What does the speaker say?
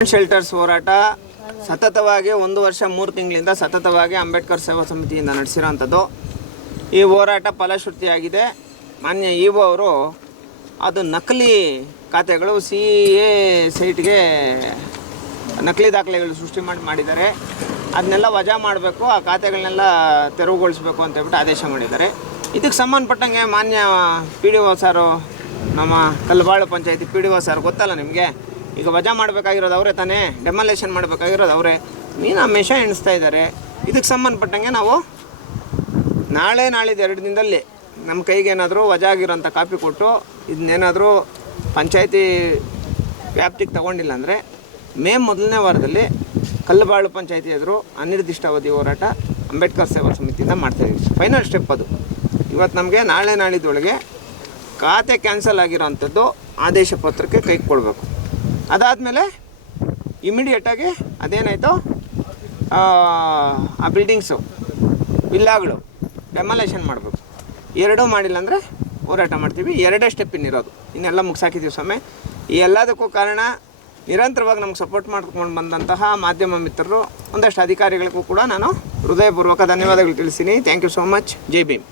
Shelters ಹೋರಾಟ ಸತತವಾಗಿ 1 ವರ್ಷ 3 ತಿಂಗಳಿಂದ ಸತತವಾಗಿ ಅಂಬೇಡ್ಕರ್ ಸೇವಾ ಸಮಿತಿಯಿಂದ ನಡೆಸಿರೋಂಥದ್ದು. ಈ ಹೋರಾಟ ಫಲಶ್ರುತಿಯಾಗಿದೆ. ಮಾನ್ಯ ಇಒ ಅವರು ಅದು ನಕಲಿ ಖಾತೆಗಳು CA ಸೈಟ್ಗೆ ನಕಲಿ ದಾಖಲೆಗಳು ಸೃಷ್ಟಿ ಮಾಡಿದ್ದಾರೆ. ಅದನ್ನೆಲ್ಲ ವಜಾ ಮಾಡಬೇಕು, ಆ ಖಾತೆಗಳನ್ನೆಲ್ಲ ತೆರವುಗೊಳಿಸಬೇಕು ಅಂತ ಹೇಳ್ಬಿಟ್ಟು ಆದೇಶ ಮಾಡಿದ್ದಾರೆ. ಇದಕ್ಕೆ ಸಂಬಂಧಪಟ್ಟಂಗೆ ಮಾನ್ಯ PDO ಸಾರು, ನಮ್ಮ ಕಲ್ಲಬಾಳು ಪಂಚಾಯತಿ PDO ಸಾರ್ ಗೊತ್ತಲ್ಲ ನಿಮಗೆ, ಈಗ ವಜಾ ಮಾಡಬೇಕಾಗಿರೋದು ಅವರೇ ತಾನೇ, ಡೆಮಾಲೇಷನ್ ಮಾಡಬೇಕಾಗಿರೋದು ಅವರೇ. ಮೀನು ಮೆಷ ಎಣಿಸ್ತಾ ಇದ್ದಾರೆ. ಇದಕ್ಕೆ ಸಂಬಂಧಪಟ್ಟಂಗೆ ನಾವು ನಾಳಿದ್ದು 2 ದಿನದಲ್ಲಿ ನಮ್ಮ ಕೈಗೆ ಏನಾದರೂ ವಜಾ ಆಗಿರೋಂಥ ಕಾಪಿ ಕೊಟ್ಟು ಇದನ್ನೇನಾದರೂ ಪಂಚಾಯತಿ ವ್ಯಾಪ್ತಿಗೆ ತಗೊಂಡಿಲ್ಲ ಅಂದರೆ ಮೇ 1ನೇ ವಾರದಲ್ಲಿ ಕಲ್ಲಬಾಳು ಪಂಚಾಯತಿ ಎದುರು ಅನಿರ್ದಿಷ್ಟಾವಧಿ ಹೋರಾಟ ಅಂಬೇಡ್ಕರ್ ಸೇವಾ ಸಮಿತಿಯಿಂದ ಮಾಡ್ತಾಯಿದ್ದೀವಿ. ಫೈನಲ್ ಸ್ಟೆಪ್ ಅದು. ಇವತ್ತು ನಮಗೆ ನಾಳಿದ್ದೊಳಗೆ ಖಾತೆ ಕ್ಯಾನ್ಸಲ್ ಆಗಿರೋವಂಥದ್ದು ಆದೇಶ ಪತ್ರಕ್ಕೆ ಕೈ ಕೊಡಬೇಕು. ಅದಾದಮೇಲೆ ಇಮಿಡಿಯೇಟಾಗಿ ಅದೇನಾಯಿತು, ಆ ಬಿಲ್ಡಿಂಗ್ಸು ವಿಲ್ಲಾಗಳು ಡೆಮಾಲೇಷನ್ ಮಾಡಬೇಕು. ಎರಡೂ ಮಾಡಿಲ್ಲ ಅಂದರೆ ಹೋರಾಟ ಮಾಡ್ತೀವಿ. 2 ಸ್ಟೆಪ್ ಇನ್ನಿರೋದು, ಇನ್ನೆಲ್ಲ ಮುಗಿಸಾಕಿದ್ದೀವಿ ಸ್ವಾಮಿ. ಈ ಎಲ್ಲದಕ್ಕೂ ಕಾರಣ ನಿರಂತರವಾಗಿ ನಮ್ಗೆ ಸಪೋರ್ಟ್ ಮಾಡ್ಕೊಂಡು ಬಂದಂತಹ ಮಾಧ್ಯಮ ಮಿತ್ರರು, ಒಂದಷ್ಟು ಅಧಿಕಾರಿಗಳಿಗೂ ಕೂಡ ನಾನು ಹೃದಯಪೂರ್ವಕ ಧನ್ಯವಾದಗಳು ತಿಳಿಸ್ತೀನಿ. Thank you so much. ಜೈ ಭೀಮ್.